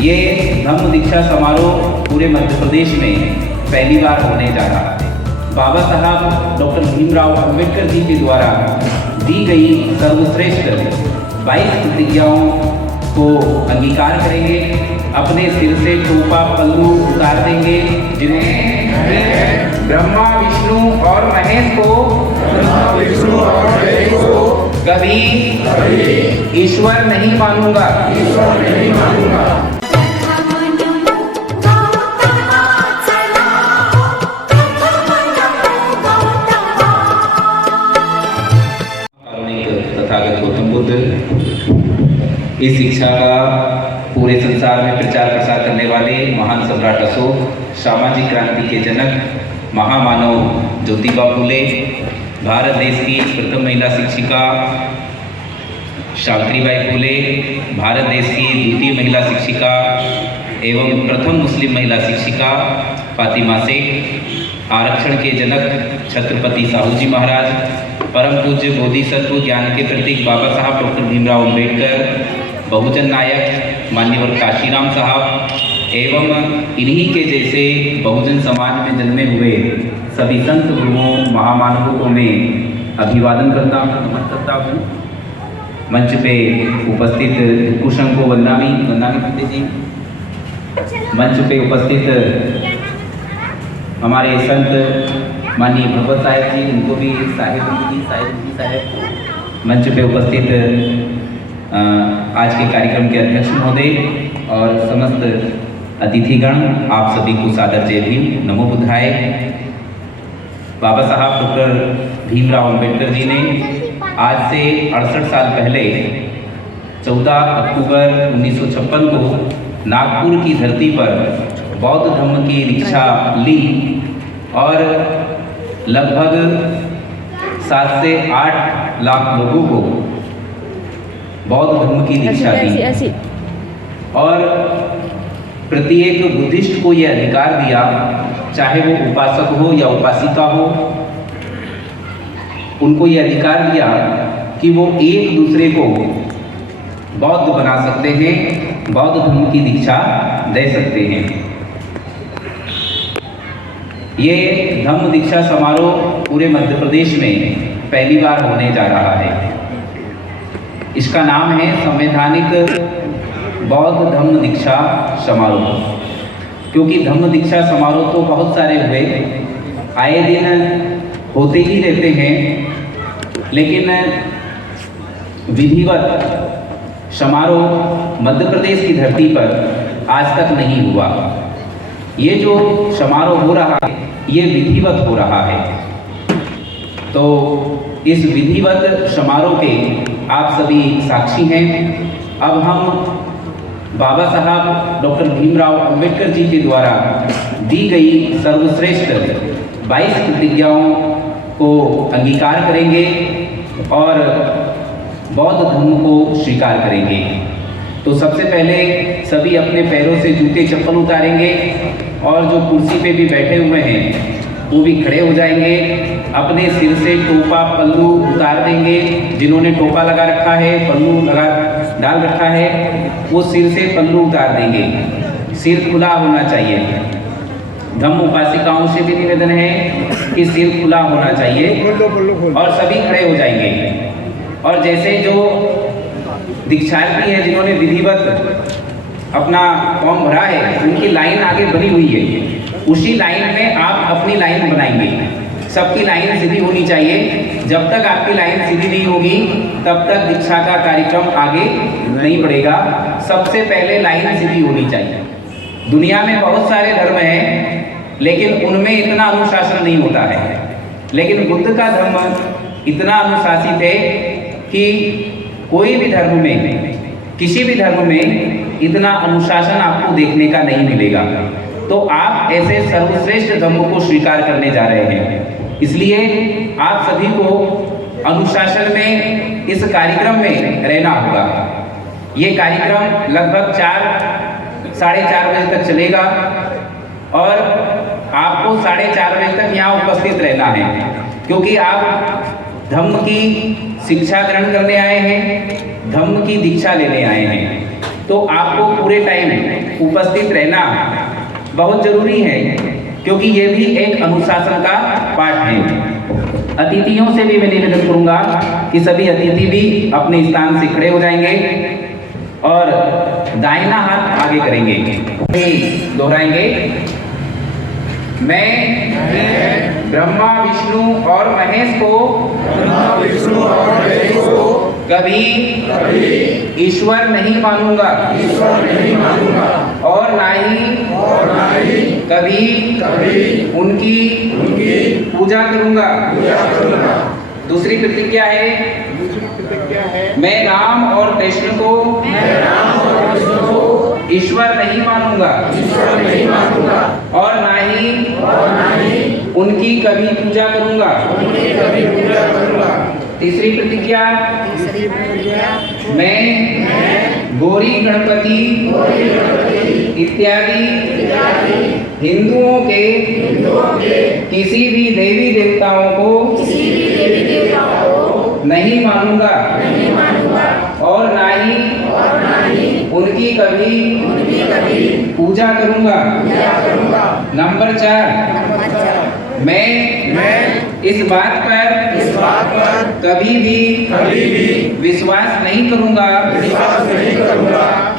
ये धम्म दीक्षा समारोह पूरे मध्य प्रदेश में पहली बार होने जा रहा है। बाबा साहब डॉक्टर भीमराव अंबेडकर जी के द्वारा दी गई सर्वश्रेष्ठ 22 प्रतिज्ञाओं को अंगीकार करेंगे, अपने सिर से टोपा पल्लू उतार देंगे, जिन्हें ब्रह्मा विष्णु और महेश को कभी ईश्वर नहीं मानूंगा। तथागत गौतम बुद्ध इस शिक्षा का पूरे संसार में प्रचार प्रसार करने वाले महान सम्राट अशोक, सामाजिक क्रांति के जनक महामानव ज्योतिबा फुले, भारत देश की प्रथम महिला शिक्षिका सावित्रीबाई फुले, भारत देश की द्वितीय महिला शिक्षिका एवं प्रथम मुस्लिम महिला शिक्षिका फातिमा शेख, आरक्षण के जनक छत्रपति साहू जी महाराज, परम पूज्य बोधिसत्व ज्ञान के प्रतीक बाबा साहब डॉक्टर भीमराव अंबेडकर, बहुजन नायक मान्यवर काशीराम साहब एवं इन्हीं के जैसे बहुजन समाज में जन्मे हुए सभी संत गुरुओं महामानवों को मैं अभिवादन करता हूँ, नमन करता हूँ। मंच पे उपस्थित कुशंग को वंदामी पंडित जी, मंच पे उपस्थित हमारे संत माननीय भगवत साहेब जी, उनको भी साहेब जी, मंच पे उपस्थित आज के कार्यक्रम के अध्यक्ष महोदय और समस्त अतिथिगण, आप सभी को सादर जय भीम, नमो बुद्धाय। बाबा साहब डॉक्टर भीमराव अंबेडकर जी ने आज से 68 साल पहले 14 अक्टूबर 1956 को नागपुर की धरती पर बौद्ध धर्म की दीक्षा ली और लगभग 7 से 8 लाख लोगों को बौद्ध धर्म की दीक्षा दी और प्रत्येक बुद्धिस्ट को यह अधिकार दिया, चाहे वो उपासक हो या उपासिका हो, उनको यह अधिकार दिया कि वो एक दूसरे को बौद्ध बना सकते हैं, बौद्ध धर्म की दीक्षा दे सकते हैं। ये धम्म दीक्षा समारोह पूरे मध्य प्रदेश में पहली बार होने जा रहा है। इसका नाम है संवैधानिक बौद्ध धम्म दीक्षा समारोह, क्योंकि धम्म दीक्षा समारोह तो बहुत सारे हुए, आए दिन होते ही रहते हैं, लेकिन विधिवत समारोह मध्य प्रदेश की धरती पर आज तक नहीं हुआ। ये जो समारोह हो रहा है ये विधिवत हो रहा है। तो इस विधिवत समारोह के आप सभी साक्षी हैं। अब हम बाबा साहब डॉक्टर भीमराव अंबेडकर जी के द्वारा दी गई सर्वश्रेष्ठ 22 प्रतिज्ञाओं को अंगीकार करेंगे और बौद्ध धर्म को स्वीकार करेंगे। तो सबसे पहले सभी अपने पैरों से जूते चप्पल उतारेंगे और जो कुर्सी पे भी बैठे हुए हैं वो भी खड़े हो जाएंगे, अपने सिर से टोपा पल्लू उतार देंगे। जिन्होंने टोपा लगा रखा है, पल्लू लगा डाल रखा है, वो सिर से पल्लू उतार देंगे। सिर खुला होना चाहिए। धम्म उपासिकाओं से भी निवेदन है कि सिर खुला होना चाहिए और सभी खड़े हो जाएंगे। और जैसे जो दीक्षार्थी हैं जिन्होंने विधिवत अपना फॉर्म भरा है, उनकी लाइन आगे बनी हुई है, उसी लाइन में आप अपनी लाइन बनाएंगे। सबकी लाइन सीधी होनी चाहिए। जब तक आपकी लाइन सीधी नहीं होगी तब तक दीक्षा का कार्यक्रम आगे नहीं बढ़ेगा। सबसे पहले लाइन सीधी होनी चाहिए। दुनिया में बहुत सारे धर्म हैं, लेकिन उनमें इतना अनुशासन नहीं होता है, लेकिन बुद्ध का धर्म इतना अनुशासित है कि कोई भी धर्म में, किसी भी धर्म में इतना अनुशासन आपको देखने का नहीं मिलेगा। तो आप ऐसे सर्वश्रेष्ठ धर्म को स्वीकार करने जा रहे हैं, इसलिए आप सभी को अनुशासन में इस कार्यक्रम में रहना होगा। ये कार्यक्रम लगभग 4-4:30 बजे तक चलेगा और आपको 4:30 बजे तक यहाँ उपस्थित रहना है, क्योंकि आप धम्म की शिक्षा ग्रहण करने आए हैं, धम्म की दीक्षा लेने आए हैं। तो आपको पूरे टाइम उपस्थित रहना बहुत जरूरी है, क्योंकि ये भी एक अनुशासन का पाठ है। अतिथियों से भी मैं निवेदन करूंगा कि सभी अतिथि भी अपने स्थान से खड़े हो जाएंगे और दाहिना हाथ आगे करेंगे, दोहराएंगे। मैं ब्रह्मा विष्णु और महेश को कभी ईश्वर नहीं मानूंगा और ना ही कभी उनकी पूजा करूंगा। दूसरी प्रतिज्ञा है, मैं राम और कृष्ण को ईश्वर नहीं मानूंगा और ना ही उनकी कभी पूजा करूंगा। तीसरी प्रतिज्ञा, मैं गौरी गणपति इत्यादि हिंदुओं के किसी भी देवी देवताओं को नहीं मानूंगा और ना ही उनकी कभी पूजा करूंगा। नंबर 4, मैं इस बात पर कभी भी विश्वास नहीं करूंगा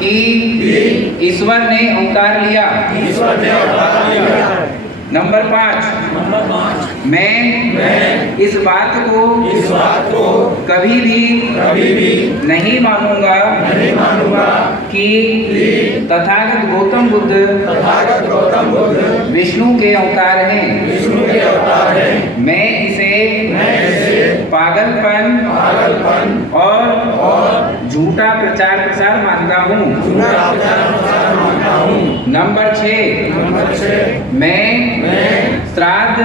कि ईश्वर ने अवतार लिया। नंबर 5, मैं इस बात को कभी भी नहीं मानूंगा कि तथागत गौतम बुद्ध विष्णु के अवतार हैं। मैं इसे पागलपन और झूठा प्रचार प्रसार मानता हूँ। नंबर 6, मैं श्राद्ध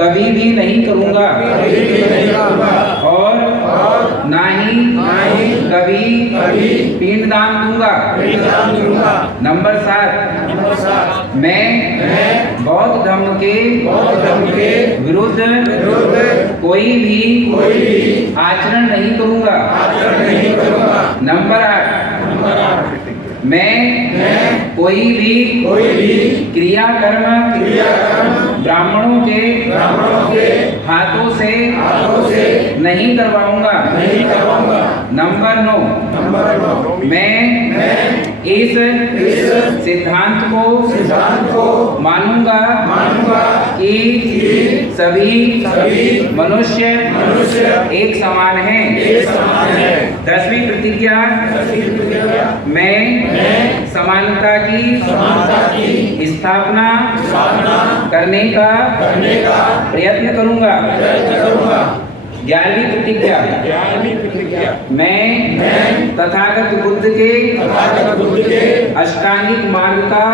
कभी भी नहीं करूँगा और ना ही कभी पिंडदान दूंगा। नंबर 7, मैं बौद्ध धर्म के विरुद्ध कोई भी आचरण नहीं करूंगा। नंबर 8, मैं कोई भी क्रियाकर्म ब्राह्मणों के हाथों से नहीं करवाऊंगा। नंबर 9, मैं इस सिद्धांत को मानूंगा कि सभी मनुष्य एक समान हैं। 10वीं प्रतिज्ञा, मैं समानता की स्थापना करने का प्रयत्न करूंगा। 11वीं प्रतिज्ञा, मैं तथागत बुद्ध के अष्टांगिक मार्ग का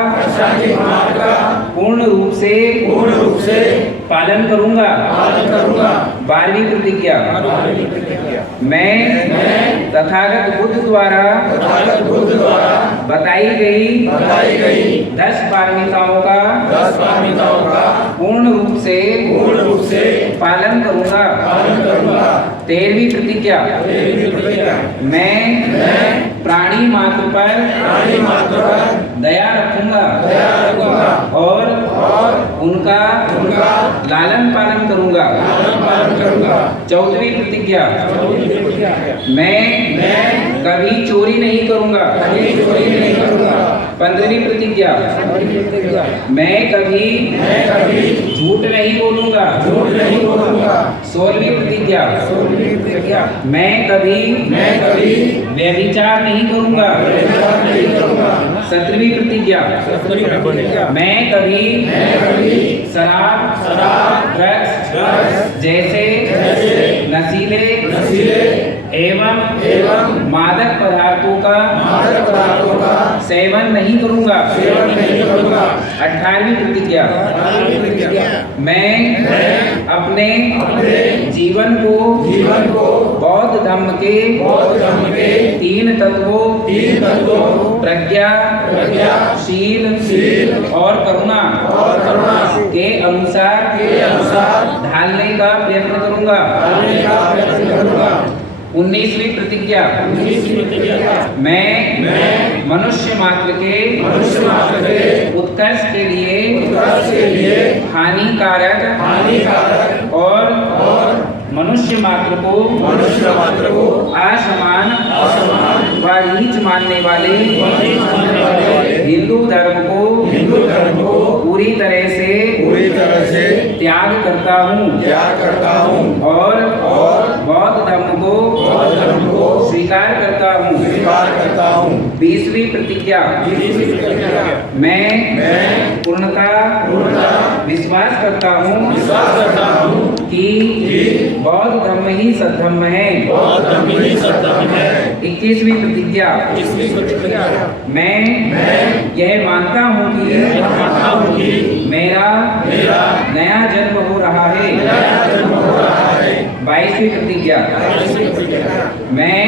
पूर्ण रूप से पालन करूंगा। 12वीं प्रतिज्ञा, मैं तथागत बुद्ध द्वारा बताई गई 10 पारमिताओं का पूर्ण रूप से पालन करूंगा। 13वीं प्रतिज्ञा, मैं प्राणी मात्र पर दया रखूंगा और उनका लालन पालन करूंगा। 14वीं प्रतिज्ञा, मैं कभी चोरी नहीं करूंगा। 15वीं प्रतिज्ञा, मैं कभी झूठ नहीं बोलूंगा। 16वीं प्रतिज्ञा, मैं कभी व्यभिचार नहीं करूंगा। 17वीं प्रतिज्ञा, मैं कभी शराब ड्रग्स जैसे नशीले एवं मादक पदार्थों का सेवन नहीं करूंगा। 18वीं प्रतिज्ञा, मैं अपने जीवन को बौद्ध धर्म के 3 तत्वों प्रज्ञा, शील और करुणा के अनुसार ढालने का प्रयत्न करूंगा। 19वीं प्रतिज्ञा। मैं मनुष्य मात्र के उत्कर्ष के लिए हानिकारक और मनुष्य मात्र को असमान व नीच मानने वाले हिंदू धर्म को पूरी तरह से त्याग करता हूँ और बौद्ध धर्म को स्वीकार करता हूँ। 20वीं प्रतिज्ञा। मैं पूर्णतः विश्वास करता हूँ कि बौद्ध धर्म ही सद्धर्म है। 21वीं प्रतिज्ञा। मैं यह मानता हूँ कि मेरा नया जन्म हो रहा है। 22वीं प्रतिज्ञा। मैं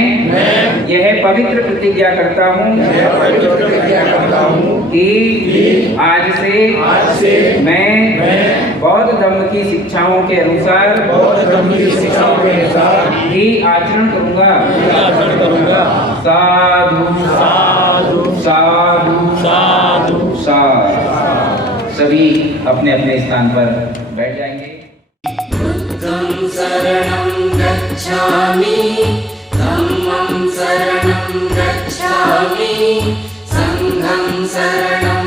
यह पवित्र प्रतिज्ञा करता हूँ कि आज से मैं बौद्ध धर्म की शिक्षाओं के अनुसार ही आचरण करूँगा। साधु साधु साधु साधु साधु। सभी अपने अपने स्थान पर बैठ जाएंगे। बुद्धं शरणं गच्छामि, धम्मं शरणं गच्छामि, संघं शरणं